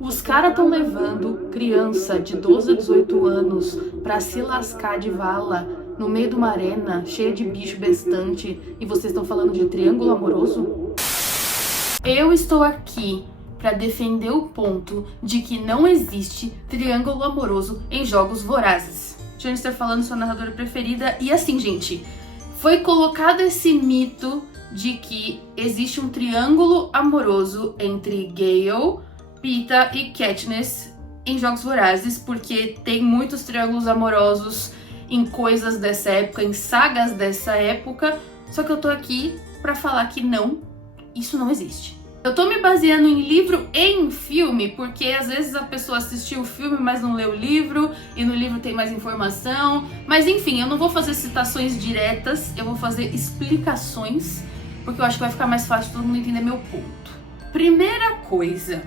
Os caras estão levando criança de 12 a 18 anos pra se lascar de vala no meio de uma arena cheia de bicho bestante e vocês estão falando de triângulo amoroso? Eu estou aqui pra defender o ponto de que não existe triângulo amoroso em Jogos Vorazes. Janister falando, sua narradora preferida. E assim, gente, foi colocado esse mito de que existe um triângulo amoroso entre Gale, Peeta e Katniss em Jogos Vorazes, porque tem muitos triângulos amorosos em coisas dessa época, em sagas dessa época, só que eu tô aqui pra falar que não, isso não existe. Eu tô me baseando em livro e em filme, porque às vezes a pessoa assistiu o filme, mas não leu o livro, e no livro tem mais informação, mas enfim, eu não vou fazer citações diretas, eu vou fazer explicações, porque eu acho que vai ficar mais fácil todo mundo entender meu ponto. Primeira coisa,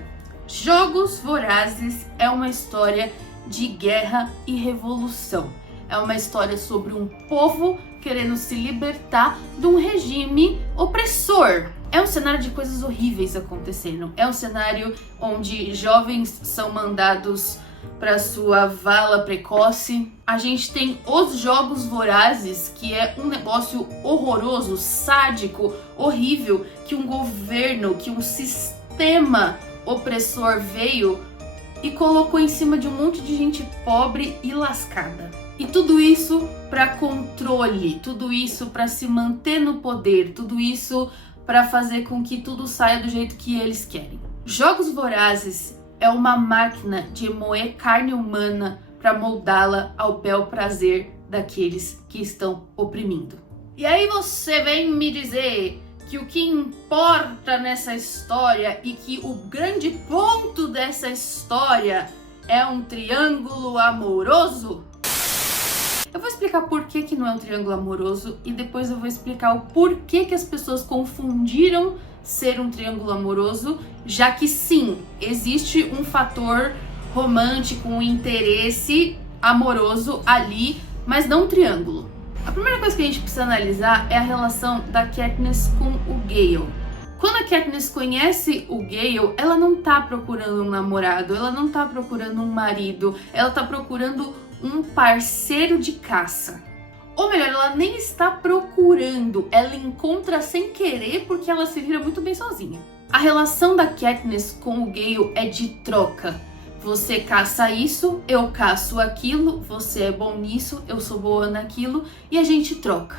Jogos Vorazes é uma história de guerra e revolução. É uma história sobre um povo querendo se libertar de um regime opressor. É um cenário de coisas horríveis acontecendo. É um cenário onde jovens são mandados para sua vala precoce. A gente tem os Jogos Vorazes, que é um negócio horroroso, sádico, horrível, que um governo, que um sistema opressor veio e colocou em cima de um monte de gente pobre e lascada. E tudo isso para controle, tudo isso para se manter no poder, tudo isso para fazer com que tudo saia do jeito que eles querem. Jogos Vorazes é uma máquina de moer carne humana para moldá-la ao bel prazer daqueles que estão oprimindo. E aí você vem me dizer que o que importa nessa história e que o grande ponto dessa história é um triângulo amoroso? Eu vou explicar por que não é um triângulo amoroso e depois eu vou explicar o porquê que as pessoas confundiram ser um triângulo amoroso, já que sim, existe um fator romântico, um interesse amoroso ali, mas não um triângulo. A primeira coisa que a gente precisa analisar é a relação da Katniss com o Gale. Quando a Katniss conhece o Gale, ela não tá procurando um namorado, ela não tá procurando um marido, ela tá procurando um parceiro de caça. Ou melhor, ela nem está procurando, ela encontra sem querer porque ela se vira muito bem sozinha. A relação da Katniss com o Gale é de troca. Você caça isso, eu caço aquilo, você é bom nisso, eu sou boa naquilo e a gente troca.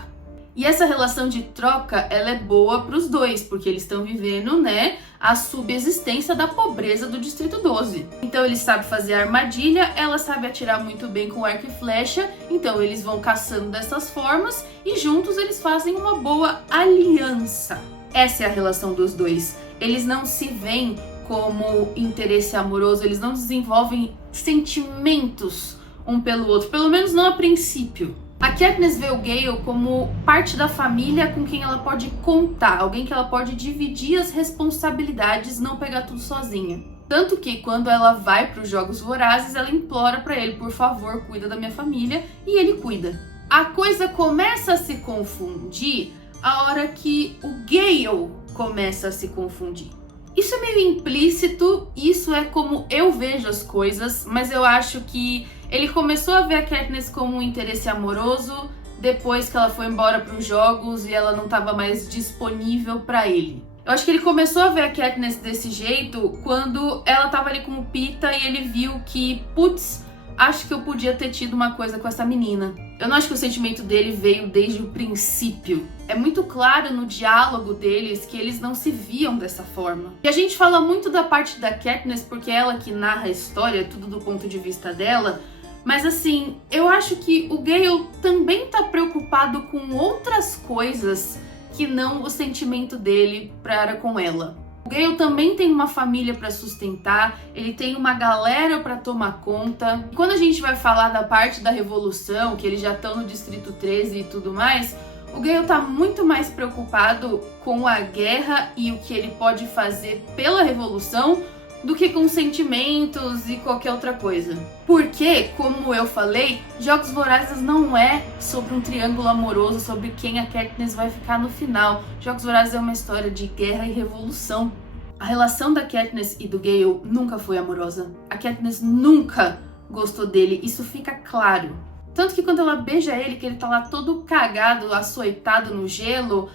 E essa relação de troca, ela é boa para os dois, porque eles estão vivendo, né, a subsistência da pobreza do Distrito 12. Então ele sabe fazer armadilha, ela sabe atirar muito bem com arco e flecha, então eles vão caçando dessas formas e juntos eles fazem uma boa aliança. Essa é a relação dos dois. Eles não se veem como interesse amoroso, eles não desenvolvem sentimentos um pelo outro, pelo menos não a princípio. A Katniss vê o Gale como parte da família com quem ela pode contar, alguém que ela pode dividir as responsabilidades, não pegar tudo sozinha. Tanto que quando ela vai para os Jogos Vorazes, ela implora para ele, por favor, cuida da minha família, e ele cuida. A coisa começa a se confundir a hora que o Gale começa a se confundir. Isso é meio implícito, isso é como eu vejo as coisas, mas eu acho que ele começou a ver a Katniss como um interesse amoroso depois que ela foi embora para os jogos e ela não estava mais disponível para ele. Eu acho que ele começou a ver a Katniss desse jeito quando ela estava ali com o Peeta e ele viu que, putz, acho que eu podia ter tido uma coisa com essa menina. Eu não acho que o sentimento dele veio desde o princípio. É muito claro no diálogo deles que eles não se viam dessa forma. E a gente fala muito da parte da Katniss porque é ela que narra a história, tudo do ponto de vista dela. Mas assim, eu acho que o Gale também tá preocupado com outras coisas que não o sentimento dele para com ela. O Gale também tem uma família para sustentar, ele tem uma galera para tomar conta. E quando a gente vai falar da parte da revolução, que eles já estão no Distrito 13 e tudo mais, o Gale tá muito mais preocupado com a guerra e o que ele pode fazer pela revolução do que com sentimentos e qualquer outra coisa. Porque, como eu falei, Jogos Vorazes não é sobre um triângulo amoroso, sobre quem a Katniss vai ficar no final. Jogos Vorazes é uma história de guerra e revolução. A relação da Katniss e do Gale nunca foi amorosa. A Katniss nunca gostou dele, isso fica claro. Tanto que quando ela beija ele, que ele tá lá todo cagado, açoitado no gelo,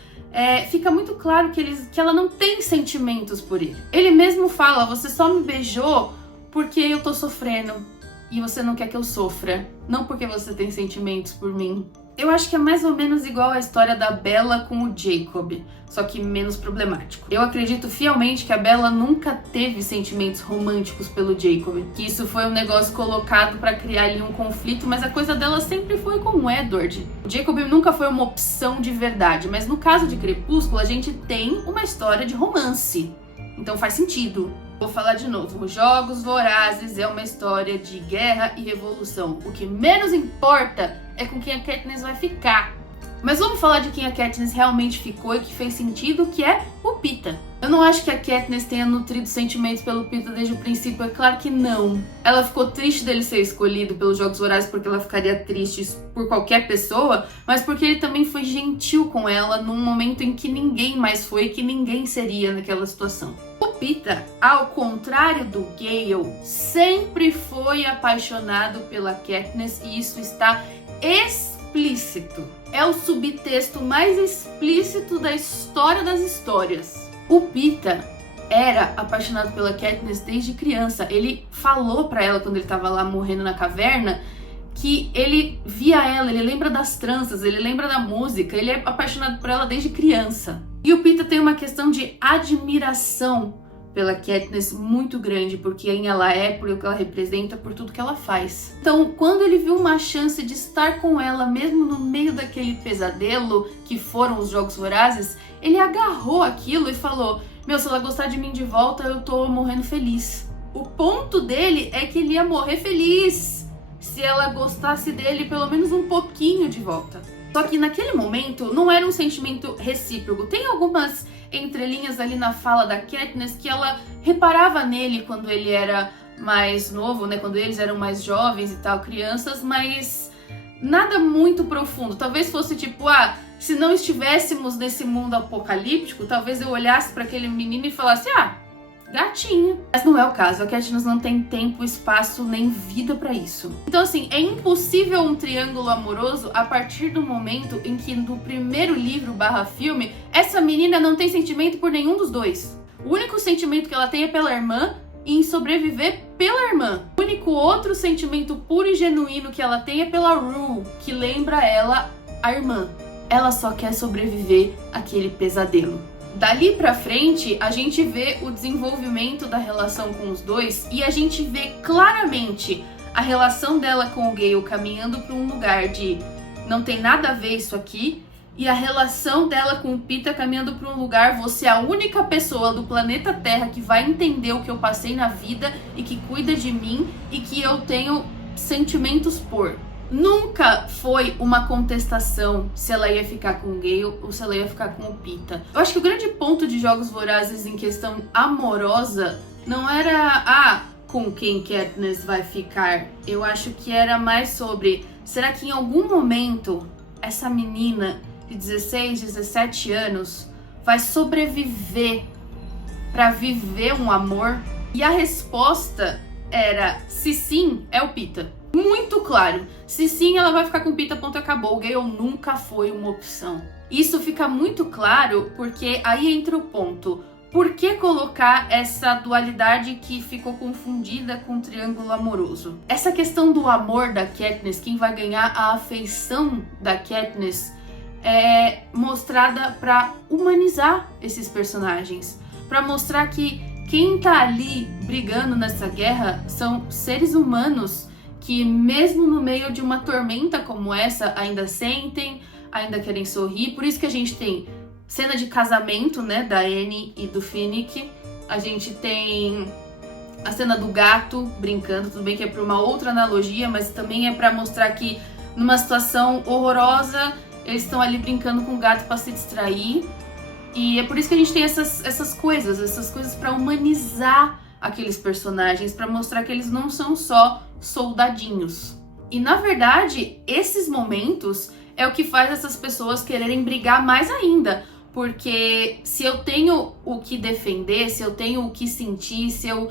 fica muito claro que ela não tem sentimentos por ele. Ele mesmo fala, você só me beijou porque eu tô sofrendo e você não quer que eu sofra, não porque você tem sentimentos por mim. Eu acho que é mais ou menos igual a história da Bella com o Jacob, só que menos problemático. Eu acredito fielmente que a Bella nunca teve sentimentos românticos pelo Jacob, que isso foi um negócio colocado pra criar ali um conflito, mas a coisa dela sempre foi com o Edward. O Jacob nunca foi uma opção de verdade, mas no caso de Crepúsculo a gente tem uma história de romance, então faz sentido. Vou falar de novo, Os Jogos Vorazes é uma história de guerra e revolução. O que menos importa é com quem a Katniss vai ficar. Mas vamos falar de quem a Katniss realmente ficou e que fez sentido, que é o Peeta. Eu não acho que a Katniss tenha nutrido sentimentos pelo Peeta desde o princípio, é claro que não. Ela ficou triste dele ser escolhido pelos Jogos Vorazes porque ela ficaria triste por qualquer pessoa, mas porque ele também foi gentil com ela num momento em que ninguém mais foi e que ninguém seria naquela situação. O Peeta, ao contrário do Gale, sempre foi apaixonado pela Katniss e isso está explícito. É o subtexto mais explícito da história das histórias. O Peeta era apaixonado pela Katniss desde criança. Ele falou pra ela quando ele tava lá morrendo na caverna que ele via ela, ele lembra das tranças, ele lembra da música, ele é apaixonado por ela desde criança. E o Peeta tem uma questão de admiração pela Katniss muito grande, por quem ela é, por o que ela representa, por tudo que ela faz. Então, quando ele viu uma chance de estar com ela, mesmo no meio daquele pesadelo que foram os Jogos Vorazes, ele agarrou aquilo e falou, meu, se ela gostar de mim de volta, eu tô morrendo feliz. O ponto dele é que ele ia morrer feliz se ela gostasse dele pelo menos um pouquinho de volta. Só que naquele momento não era um sentimento recíproco. Tem algumas entrelinhas ali na fala da Katniss que ela reparava nele quando ele era mais novo, né? Quando eles eram mais jovens e tal, crianças, mas nada muito profundo. Talvez fosse tipo, se não estivéssemos nesse mundo apocalíptico, talvez eu olhasse para aquele menino e falasse, gatinho. Mas não é o caso, a Katniss não tem tempo, espaço, nem vida pra isso. Então assim, é impossível um triângulo amoroso a partir do momento em que no primeiro livro / filme, essa menina não tem sentimento por nenhum dos dois. O único sentimento que ela tem é pela irmã e em sobreviver pela irmã. O único outro sentimento puro e genuíno que ela tem é pela Rue, que lembra ela a irmã. Ela só quer sobreviver àquele pesadelo. Dali pra frente, a gente vê o desenvolvimento da relação com os dois e a gente vê claramente a relação dela com o Gale caminhando para um lugar de não tem nada a ver isso aqui e a relação dela com o Peeta caminhando para um lugar, você é a única pessoa do planeta Terra que vai entender o que eu passei na vida e que cuida de mim e que eu tenho sentimentos por. Nunca foi uma contestação se ela ia ficar com o Gale ou se ela ia ficar com o Peeta. Eu acho que o grande ponto de Jogos Vorazes em questão amorosa não era com quem Katniss vai ficar. Eu acho que era mais sobre, será que em algum momento essa menina de 16, 17 anos vai sobreviver para viver um amor? E a resposta era, se sim, é o Peeta. Muito claro. Se sim, ela vai ficar com o Peeta, ponto, acabou. O Gale nunca foi uma opção. Isso fica muito claro porque aí entra o ponto. Por que colocar essa dualidade que ficou confundida com o triângulo amoroso? Essa questão do amor da Katniss, quem vai ganhar a afeição da Katniss, é mostrada para humanizar esses personagens. Para mostrar que quem tá ali brigando nessa guerra são seres humanos que mesmo no meio de uma tormenta como essa, ainda sentem, ainda querem sorrir. Por isso que a gente tem cena de casamento, né, da Annie e do Finnick. A gente tem a cena do gato brincando, tudo bem que é para uma outra analogia, mas também é para mostrar que numa situação horrorosa, eles estão ali brincando com o gato para se distrair. E é por isso que a gente tem essas coisas para humanizar aqueles personagens, para mostrar que eles não são só soldadinhos. E na verdade, esses momentos é o que faz essas pessoas quererem brigar mais ainda, Porque se eu tenho o que defender, se eu tenho o que sentir, se eu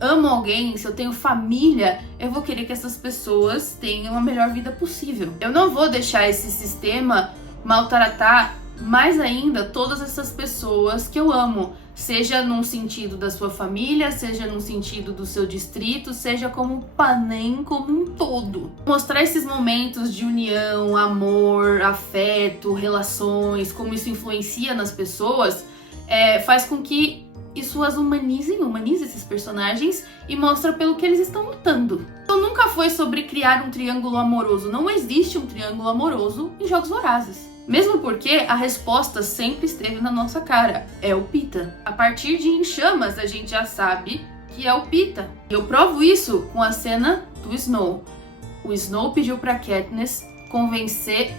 amo alguém, se eu tenho família, eu vou querer que essas pessoas tenham a melhor vida possível. Eu não vou deixar esse sistema maltratar mais ainda todas essas pessoas que eu amo, seja num sentido da sua família, seja num sentido do seu distrito, seja como Panem como um todo. Mostrar esses momentos de união, amor, afeto, relações, como isso influencia nas pessoas, faz com que isso as humanize esses personagens e mostra pelo que eles estão lutando. Então nunca foi sobre criar um triângulo amoroso, não existe um triângulo amoroso em Jogos Vorazes. Mesmo porque a resposta sempre esteve na nossa cara, é o Peeta. A partir de Em Chamas a gente já sabe que é o Peeta. E eu provo isso com a cena do Snow. O Snow pediu pra Katniss convencer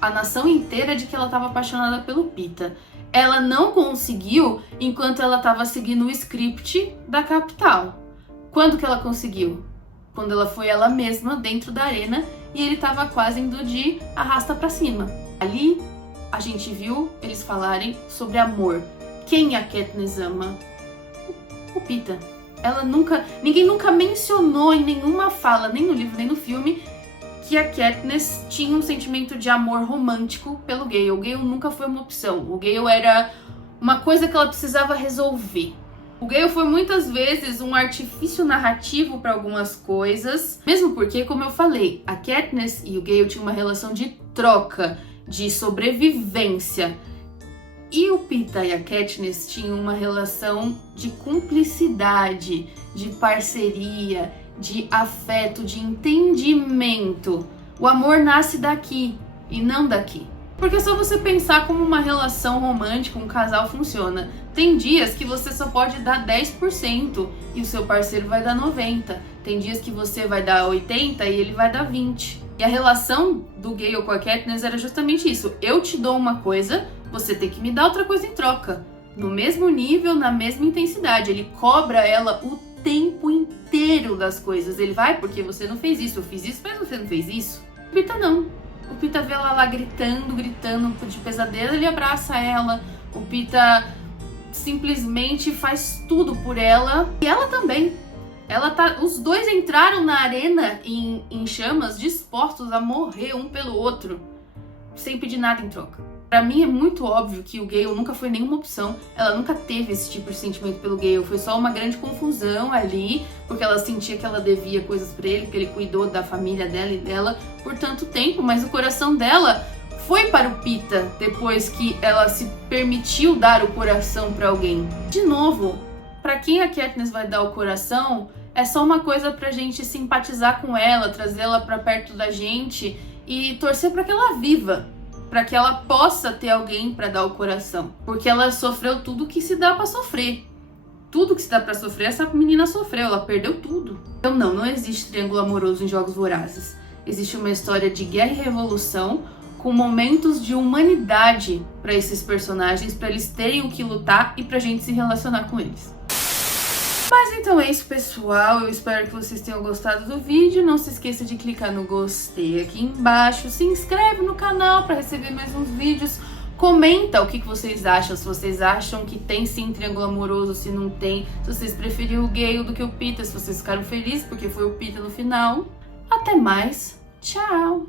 a nação inteira de que ela estava apaixonada pelo Peeta. Ela não conseguiu enquanto ela estava seguindo o script da capital. Quando que ela conseguiu? Quando ela foi ela mesma dentro da arena e ele estava quase indo de arrasta pra cima. Ali a gente viu eles falarem sobre amor. Quem a Katniss ama? O Peeta. Ninguém nunca mencionou em nenhuma fala, nem no livro nem no filme, que a Katniss tinha um sentimento de amor romântico pelo Gale. O Gale nunca foi uma opção. O Gale era uma coisa que ela precisava resolver. O Gale foi muitas vezes um artifício narrativo para algumas coisas, mesmo porque, como eu falei, a Katniss e o Gale tinham uma relação de troca, de sobrevivência. E o Peeta e a Katniss tinham uma relação de cumplicidade, de parceria, de afeto, de entendimento. O amor nasce daqui e não daqui. Porque é só você pensar como uma relação romântica, um casal funciona. Tem dias que você só pode dar 10% e o seu parceiro vai dar 90%. Tem dias que você vai dar 80% e ele vai dar 20%. E a relação do Gale com a Katniss era justamente isso. Eu te dou uma coisa, você tem que me dar outra coisa em troca. No mesmo nível, na mesma intensidade. Ele cobra ela o tempo inteiro das coisas. Ele vai porque você não fez isso, eu fiz isso, mas você não fez isso. O Peeta não. O Peeta vê ela lá gritando de pesadelo, ele abraça ela. O Peeta simplesmente faz tudo por ela. E ela também. Os dois entraram na arena em chamas, dispostos a morrer um pelo outro, sem pedir nada em troca. Pra mim é muito óbvio que o Gale nunca foi nenhuma opção. Ela nunca teve esse tipo de sentimento pelo Gale. Foi só uma grande confusão ali, porque ela sentia que ela devia coisas pra ele, porque ele cuidou da família dela e dela por tanto tempo. Mas o coração dela foi para o Peeta depois que ela se permitiu dar o coração pra alguém. De novo, pra quem a Katniss vai dar o coração, é só uma coisa pra gente simpatizar com ela, trazê-la pra perto da gente e torcer pra que ela viva. Para que ela possa ter alguém para dar o coração. Porque ela sofreu tudo que se dá para sofrer. Tudo que se dá para sofrer, essa menina sofreu. Ela perdeu tudo. Então não existe triângulo amoroso em Jogos Vorazes. Existe uma história de guerra e revolução com momentos de humanidade para esses personagens, para eles terem o que lutar e pra gente se relacionar com eles. Mas então é isso, pessoal. Eu espero que vocês tenham gostado do vídeo. Não se esqueça de clicar no gostei aqui embaixo. Se inscreve no canal para receber mais uns vídeos. Comenta o que vocês acham. Se vocês acham que tem sim triângulo amoroso, se não tem. Se vocês preferiram o Gale do que o Peeta. Se vocês ficaram felizes porque foi o Peeta no final. Até mais. Tchau!